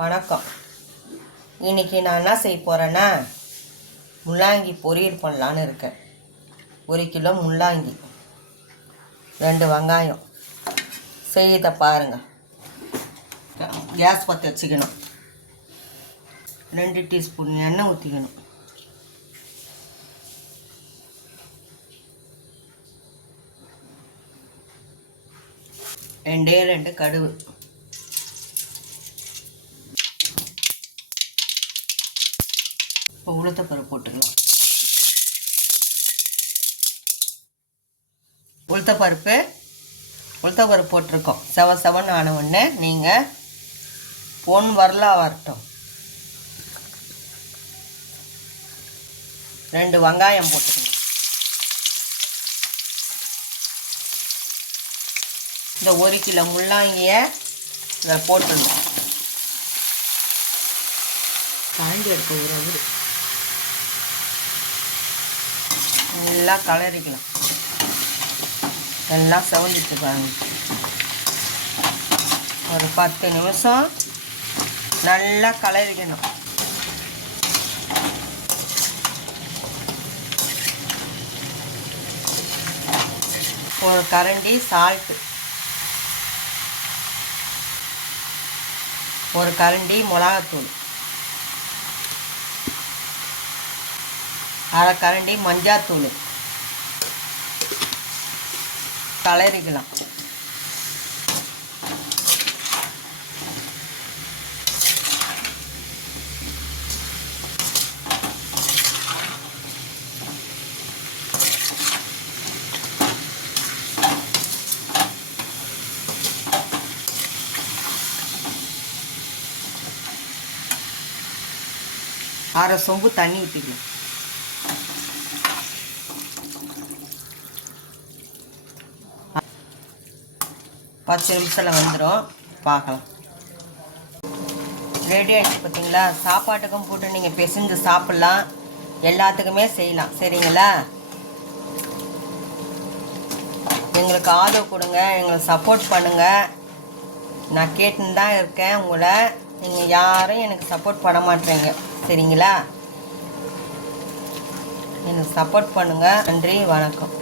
வணக்கம். இன்றைக்கி நான் என்ன செய்ய போகிறேன்னா முள்ளாங்கி பொரியல் பண்ணலான்னு இருக்கேன். 1 கிலோ முள்ளாங்கி, 2 வெங்காயம். செய்யதை பாருங்கள். கேஸ் பற்ற வச்சுக்கணும். 2 டீஸ்பூன் எண்ணெய் ஊற்றிக்கணும். ரெண்டு கடுகு, இப்போ உளுத்தப்பருப்பு போட்டுக்கலாம். உளுத்தப்பருப்பு போட்டிருக்கோம். செவன்னு ஆன உடனே நீங்கள் பொன் வரலாம் வரட்டும். 2 வெங்காயம் போட்டுக்கணும். இந்த 1 கிலோ முள்ளாங்கியை இதில் போட்டுடணும். காய்ஞ்சி எடுக்க உறவு நல்லா கலரிக்கலாம். எல்லாம் செவந்துட்டு பாருங்க. ஒரு 10 நிமிஷம் நல்லா கலரிக்கணும். ஒரு கரண்டி சால்ட்டு, ஒரு கரண்டி மிளகாத்தூள், அரை கரண்டி மஞ்சாத்தூள் கலரிக்கலாம். அரை சொம்பு தண்ணி ஊற்றிக்கலாம். பத்து நிமிஷத்தில் வந்துடும். பார்க்கலாம். ரெடி ஆகிடுச்சு பார்த்தீங்களா? சாப்பாட்டுக்கும் போட்டு நீங்கள் பிசைஞ்சு சாப்பிட்லாம். எல்லாத்துக்குமே செய்யலாம். சரிங்களா? எங்களுக்கு ஆதரவு கொடுங்க, எங்களுக்கு சப்போர்ட் பண்ணுங்கள். நான் கேட்டுன்னு தான் இருக்கேன் உங்களை. நீங்கள் யாரும் எனக்கு சப்போர்ட் பண்ண மாட்டேறீங்க. சரிங்களா? எனக்கு சப்போர்ட் பண்ணுங்கள். நன்றி, வணக்கம்.